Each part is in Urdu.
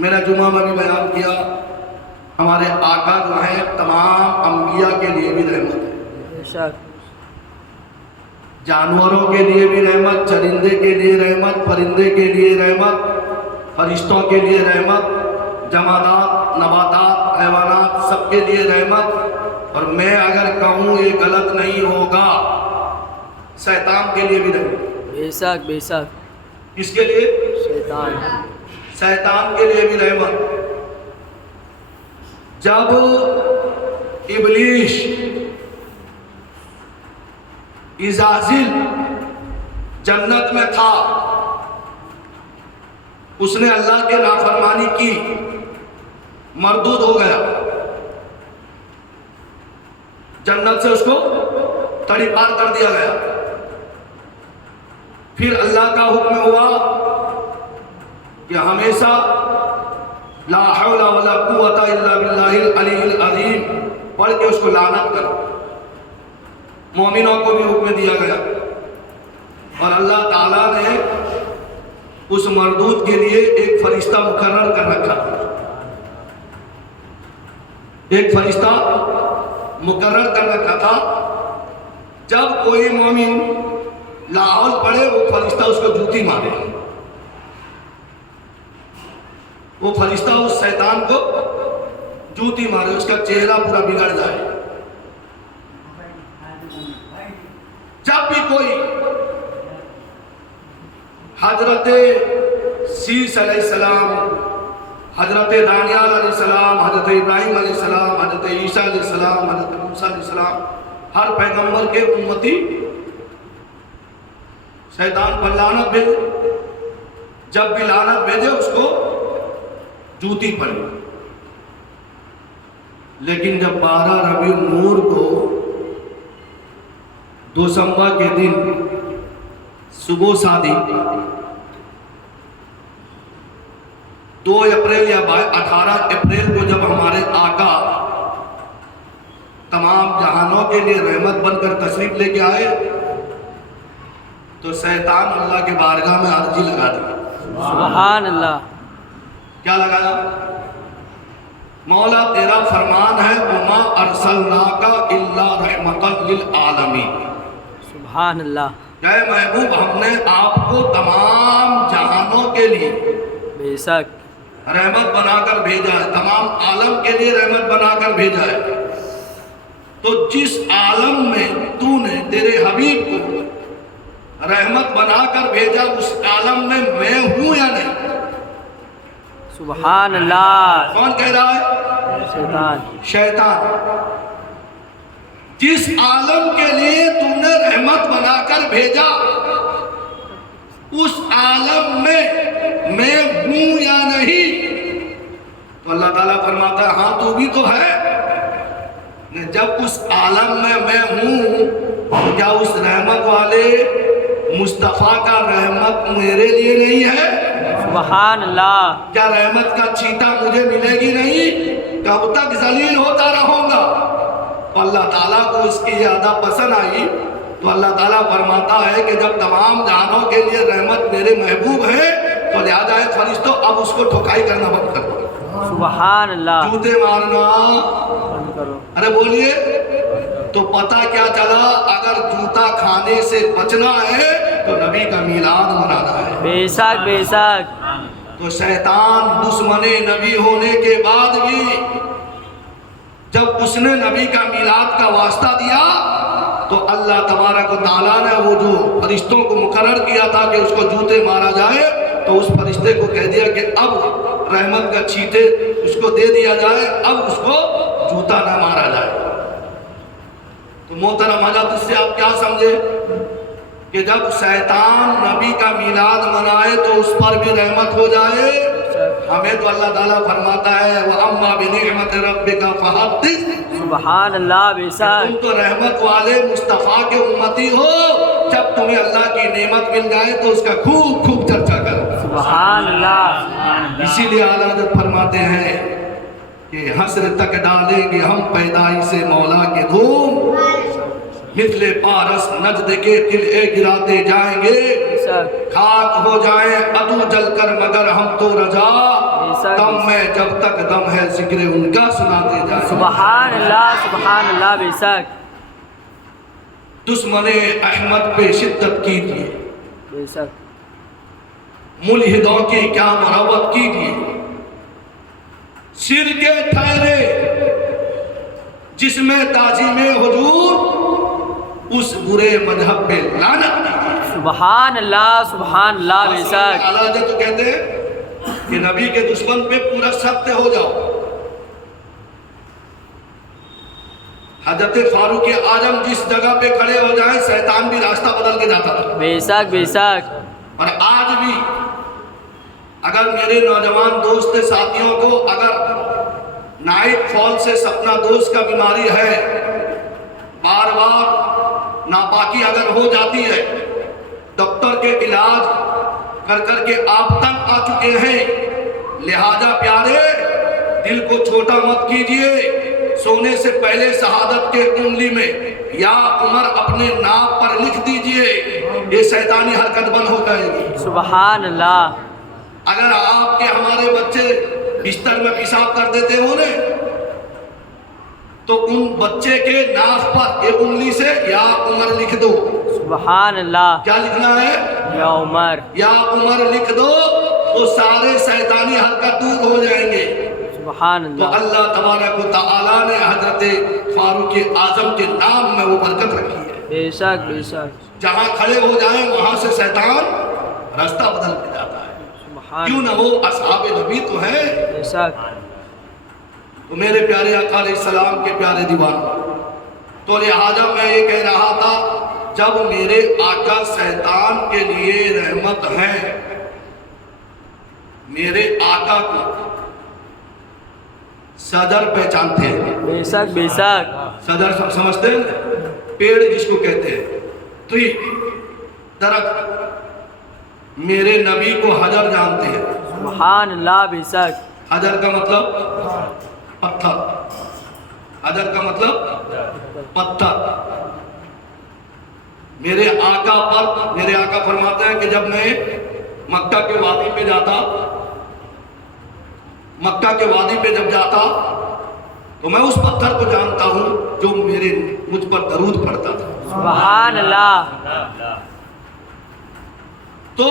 میں نے جمعہ میں بھی بیان کیا، ہمارے آقا جو ہیں تمام انبیاء کے لیے بھی رحمت ہے، جانوروں کے لیے بھی رحمت، چرندے کے لیے رحمت، پرندے کے لیے رحمت، فرشتوں کے لیے رحمت، جمادات، نباتات، حیوانات سب کے لیے رحمت۔ اور میں اگر کہوں یہ غلط نہیں ہوگا، شیطان کے لیے بھی رحمت۔ بے شک بے شک۔ کس کے لیے؟ شیطان۔ شیطان کے لیے بھی رحمت۔ جب ابلیس عزازیل جنت میں تھا، اس نے اللہ کے نافرمانی کی، مردود ہو گیا، جنت سے اس کو تڑی پار کر دیا گیا۔ پھر اللہ کا حکم ہوا کہ ہمیشہ لا حول ولا قوت الا باللہ العلی العظیم پڑھ کے اس کو لعنت کرو۔ مومنوں کو بھی حکم دیا گیا، اور اللہ تعالیٰ نے اس مردود کے لیے ایک فرشتہ مقرر کر رکھا، ایک فرشتہ مقرر کر رکھا تھا۔ جب کوئی مومن لاحول پڑھے وہ فرشتہ اس کو جوتی مارے، وہ فرشتہ اس شیطان کو جوتی مارے، اس کا چہرہ پورا بگڑ جائے۔ جب بھی کوئی حضرت سیس علیہ السلام، حضرت دانیال علیہ السلام، حضرت ابراہیم علیہ السلام، حضرت عیسیٰ علیہ السلام، حضرت موسیٰ علیہ السلام، ہر پیغمبر کے امتی شیطان پر لعنت بھیجے، جب بھی لعنت بھیجے اس کو جوتی پڑے۔ لیکن جب 12 ربیع النور کو دوشنبہ کے دن صبح شادی 2 اپریل یا 18 اپریل کو جب ہمارے آقا تمام جہانوں کے لیے رحمت بن کر تشریف لے کے آئے تو شیطان اللہ کے بارگاہ میں عرضی لگا دی۔ سبحان اللہ۔ کیا لگایا؟ مولا تیرا فرمان ہے وما ارسلناک الا رحمۃ للعالمین۔ سبحان اللہ۔ اے محبوب ہم نے آپ کو تمام جہانوں کے لیے بے شک رحمت بنا کر بھیجا ہے، تمام عالم کے لیے رحمت بنا کر بھیجا ہے۔ تو جس عالم میں تو نے تیرے حبیب کو رحمت بنا کر بھیجا، اس عالم میں میں ہوں یا نہیں؟ سبحان اللہ۔ کون کہہ رہا ہے؟ شیطان۔ شیطان۔ جس عالم کے لیے تم نے رحمت بنا کر بھیجا، اس عالم میں میں ہوں یا نہیں؟ تو اللہ تعالیٰ فرماتا ہے ہاں تو بھی تو ہے۔ جب اس عالم میں ہوں تو کیا اس رحمت والے مصطفیٰ کا رحمت میرے لیے نہیں ہے؟ سبحان اللہ۔ کیا رحمت کا چیٹا مجھے ملے گی نہیں؟ کب تک ذلیل ہوتا رہوں گا؟ تو اللہ تعالیٰ کو اس کی زیادہ پسند آئی، تو اللہ تعالیٰ فرماتا ہے کہ جب تمام جہانوں کے لیے رحمت میرے محبوب ہے تو لہذا ہے فرشتوں اب اس کو ٹھکائی کرنا بند کرو، سبحان اللہ۔ جوتے مارنا بند کرو۔ ارے بولیے، تو پتہ کیا چلا؟ اگر جوتا کھانے سے بچنا ہے تو نبی کا میلاد منانا ہے۔ بے شک بے شک۔ تو شیطان دشمن نبی ہونے کے بعد بھی جب اس نے نبی کا میلاد کا واسطہ دیا تو اللہ تبارک و تعالیٰ نے وہ جو فرشتوں کو مقرر کیا تھا کہ اس کو جوتے مارا جائے، تو اس فرشتے کو کہہ دیا کہ اب رحمت کا چیٹے اس کو دے دیا جائے، اب اس کو جوتا نہ مارا جائے۔ تو محترم حضرات اس سے آپ کیا سمجھے کہ جب شیطان نبی کا میلاد منائے تو اس پر بھی رحمت ہو جائے؟ ہمیں تو اللہ تعالیٰ فرماتا ہے وَأَمَّا بِنِعْمَةِ رَبِّكَ فَحَدِّثْ۔ سبحان اللہ۔ بے شک۔ تم تو رحمت والے مصطفیٰ کے امتی ہو، جب تمہیں اللہ کی نعمت مل جائے تو اس کا خوب خوب چرچا کرو۔ سبحان اللہ۔ اسی لیے اعلیٰ حضرت فرماتے ہیں کہ حسر تک ڈالیں گے ہم پیدائش مولا کے دھوم، مثل پارس نجد کے قلعے گراتے جائیں گے، خاک ہو جائیں عدو جل کر مگر ہم تو رجا، دم میں جب تک دم ہے ذکر ان کا سناتے جائیں. سبحان اللہ بے شک دشمن احمد پہ شدت کیجیے, بے شک ملحدوں کی کیا مروت کیجیے. سر کے ٹھہرے جس میں تعظیم حضور, اس برے مذہب پہ لعنت کیجیے. سبحان اللہ بے شک اعلیٰ حضرت تو کہتے ہیں کہ نبی کے دشمن پہ پورا سخت ہو جاؤ. حضرت فاروق اعظم جس جگہ پہ کھڑے ہو جائیں شیطان بھی راستہ بدل کے جاتا تھا. بے شک اور آج بھی اگر میرے نوجوان دوست ساتھیوں کو اگر نائٹ فال سے سپنا دوست کا بیماری ہے, بار بار ناپاکی اگر ہو جاتی ہے, ڈاکٹر کے علاج کر کر کے آپ تک آ چکے ہیں, لہذا پیارے دل کو چھوٹا مت کیجئے. سونے سے پہلے شہادت کے انگلی میں یا عمر اپنے نام پر لکھ دیجئے, یہ شیطانی حرکت بند ہو جائے گی. سبحان اللہ. اگر آپ کے ہمارے بچے بستر میں پیشاب کر دیتے ہو نا, تو ان بچے کے ناف پر ایک انگلی سے یا عمر لکھ دو. سبحان اللہ. کیا لکھنا ہے؟ یا عمر. یا عمر لکھ دو تو سارے شیطانی حرکت دور ہو جائیں گے. سبحان تو اللہ. اللہ تبارک و تعالیٰ نے حضرت فاروق اعظم کے نام میں وہ برکت رکھی ہے. بے شک جہاں کھڑے ہو جائیں وہاں سے شیطان راستہ بدل کے جاتا ہے. کیوں نہ وہ اصحاب نبی تو ہیں. بے شک. تو میرے پیارے آقا علیہ السلام کے پیارے دیوان, تو لہٰذا میں یہ کہہ رہا تھا جب میرے آقا شیطان کے لیے رحمت ہے, میرے آقا کو صدر پہچانتے ہیں. بے شک صدر سمجھتے ہیں, پیڑ جس کو کہتے ہیں, ٹری, درخت. میرے نبی کو حجر جانتے ہیں. سبحان اللہ بے شک. حجر کا مطلب پتھر, حجر کا مطلب پتھر. میرے آقا فرماتے ہیں کہ جب میں مکہ کے وادی پہ جب جاتا تو میں اس پتھر کو جانتا ہوں جو مجھ پر درود پڑھتا تھا. سبحان اللہ. تو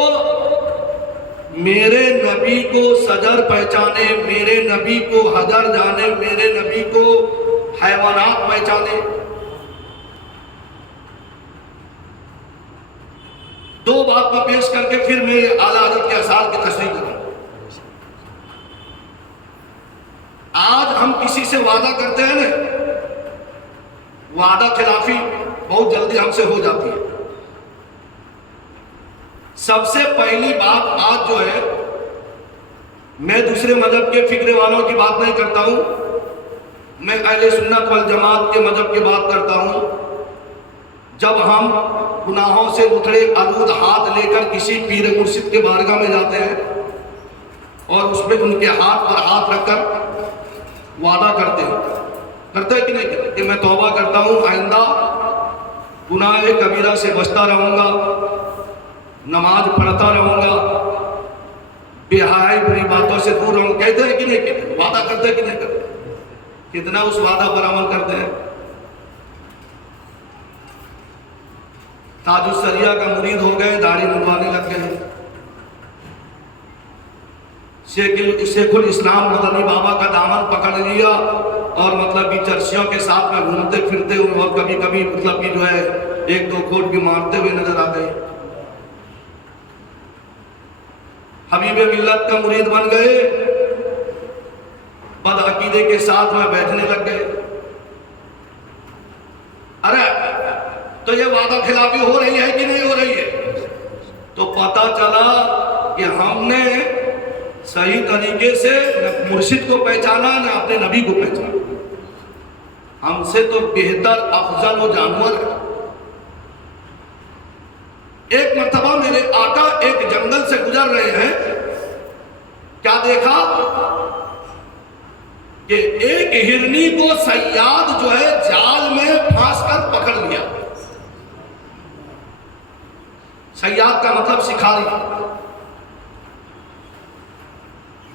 میرے نبی کو صدر پہچانے, میرے نبی کو حجر جانے, میرے نبی کو حیوانات پہچانے. دو بات میں پیش کر کے پھر میں اعلیٰ حضرت کے اثار کی تشریح کروں. آج ہم کسی سے وعدہ کرتے ہیں نا, وعدہ خلافی بہت جلدی ہم سے ہو جاتی ہے. سب سے پہلی بات آج جو ہے, میں دوسرے مذہب کے فکر والوں کی بات نہیں کرتا ہوں, میں اہل سنت والجماعت کے مذہب کی بات کرتا ہوں. جب ہم گناہوں سے اتھڑے آلود ہاتھ لے کر کسی پیر مرشد کے بارگاہ میں جاتے ہیں اور اس میں ان کے ہاتھ پر ہاتھ رکھ کر وعدہ کرتے ہیں کہ نہیں کرتے کہ میں توبہ کرتا ہوں, آئندہ گناہ کبیرہ سے بچتا رہوں گا, نماز پڑھتا رہوں گا, بے حیائی بری باتوں سے دور رہوں گا. کہتے ہیں کہ نہیں کہتے؟ وعدہ کرتے ہیں کہ نہیں کرتے؟ کتنا اس وعدہ پر عمل کرتے ہیں؟ تاج السریہ کا مرید ہو گئے, داڑھی منڈوانے لگ گئے. شیخ الاسلام مدنی بابا کا دامن پکڑ لیا اور مطلب کہ چرسیوں کے ساتھ میں گھومتے پھرتے ہوئے اور کبھی کبھی مطلب کہ جو ہے 1-2 کھوٹ بھی مارتے ہوئے نظر آ گئے. حبیب ملت کا مرید بن گئے, بد عقیدے کے ساتھ میں بیٹھنے لگ گئے. ارے تو یہ وعدہ خلافی ہو رہی ہے کہ نہیں ہو رہی ہے؟ تو پتہ چلا کہ ہم نے صحیح طریقے سے نہ مرشد کو پہچانا نہ اپنے نبی کو پہچانا. ہم سے تو بہتر افضل و جانور ہے. ایک مرتبہ میرے آقا ایک جنگل سے گزر رہے ہیں, کیا دیکھا کہ ایک ہرنی کو صیاد جو ہے جال میں پھانس کر پکڑ لیا. صیاد کا مطلب شکاری.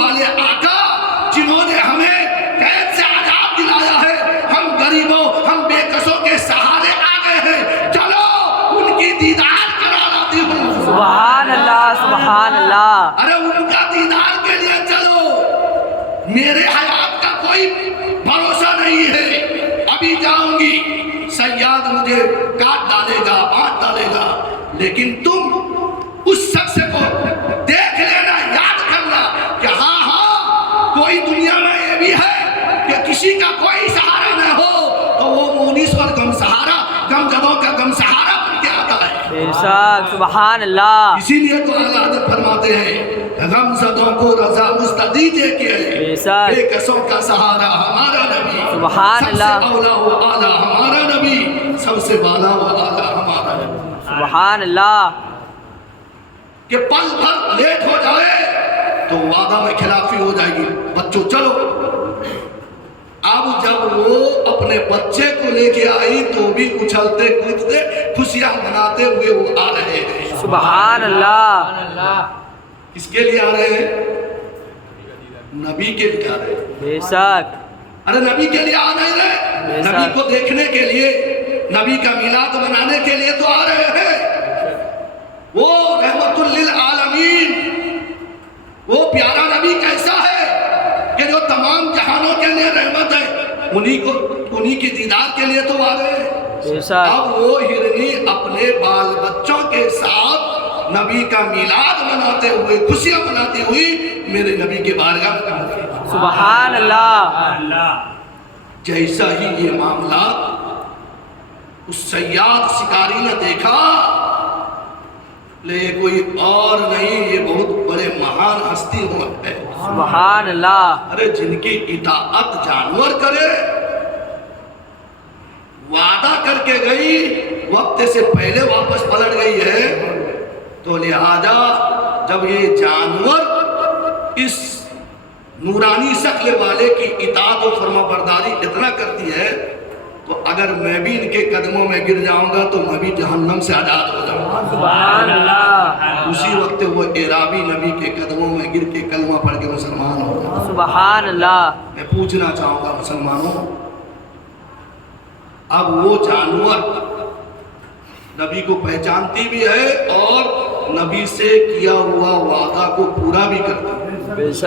والے آقا جنہوں نے ہمیں قید سے آزاد دلایا ہے، ہم غریبوں ہم بے کسوں کے سہارے آ گئے ہیں، چلو ان کی دیدار کرا لاتی ہوں۔ سبحان اللہ سبحان اللہ۔ ارے ان کا دیدار کے لیے چلو، میرے حیات کا کوئی بھروسہ نہیں ہے، ابھی جاؤں گی سیاد مجھے کاٹ ڈالے گا بانٹ ڈالے گا، لیکن تم اس شخص کو دیکھ لینا، یاد کرنا کہ ہاں ہاں کوئی دنیا میں یہ بھی ہے کہ کسی کا کوئی سہارا نہ ہو تو وہ مونس اور غم سہارا غم زدوں کا غم سہارا بن کے آتا ہے۔ بے شک سبحان اللہ۔ اسی لیے تو اعلیٰ حضرت فرماتے ہیں غم زدوں کو رضا مستدی دے کے بے شک بے کسوں کا سہارا ہمارا نبی، سبحان اللہ۔ سب سے اولا و اعلیٰ ہمارا نبی، سب سے بالا و اعلیٰ ہمارا نبی۔ سبحان اللہ۔ کہ پل بھر لیٹ ہو جائے تو وعدہ میں خلافی ہو جائے گی، بچوں چلو۔ اب جب وہ اپنے بچے کو لے کے آئی تو بھی اچھلتے کودتے خوشیاں مناتے ہوئے وہ آ رہے ہیں۔ سبحان اللہ۔ کس کے لیے آ رہے ہیں؟ نبی کے لیے آ رہے ہیں۔ بے شک ارے نبی کے لیے آ نہیں رہے، نبی کو دیکھنے کے لیے، نبی کا میلاد منانے کے لیے تو آ رہے ہیں۔ وہ رحمت للعالمین، وہ پیارا نبی کیسا ہے کہ جو تمام جہانوں کے لیے رحمت ہے، انہی کی دیدار کے لیے تو آ رہے ہیں۔ بے شک اب وہ ہرنی اپنے بال بچوں کے ساتھ نبی کا میلاد مناتے ہوئے خوشیاں مناتی ہوئی میرے نبی کے بارگاہ میں پہنچ گئی۔ سبحان اللہ۔ جیسا ہی یہ معاملات اس سیاد شکاری نے دیکھا، لے یہ کوئی اور نہیں، یہ بہت بڑے مہان ہستی ہے۔ سبحان اللہ۔ ارے جن کی اطاعت جانور کرے، وعدہ کر کے گئی وقت سے پہلے واپس پلٹ گئی ہے، تو لہذا جب یہ جانور اس نورانی شکل والے کی اطاعت و فرما برداری اتنا کرتی ہے تو اگر میں بھی ان کے قدموں میں گر جاؤں گا تو میں بھی جہنم سے آزاد ہو جاؤں گا۔ سبحان اللہ۔ اسی وقت وہ اعرابی نبی کے قدموں میں گر کے کلمہ پڑھ کے مسلمان ہو گیا۔ سبحان اللہ۔ میں پوچھنا چاہوں گا مسلمانوں، اب وہ جانور نبی کو پہچانتی بھی ہے اور نبی سے کیا ہوا وعدہ کو پورا بھی کرتی ہے۔ بے شک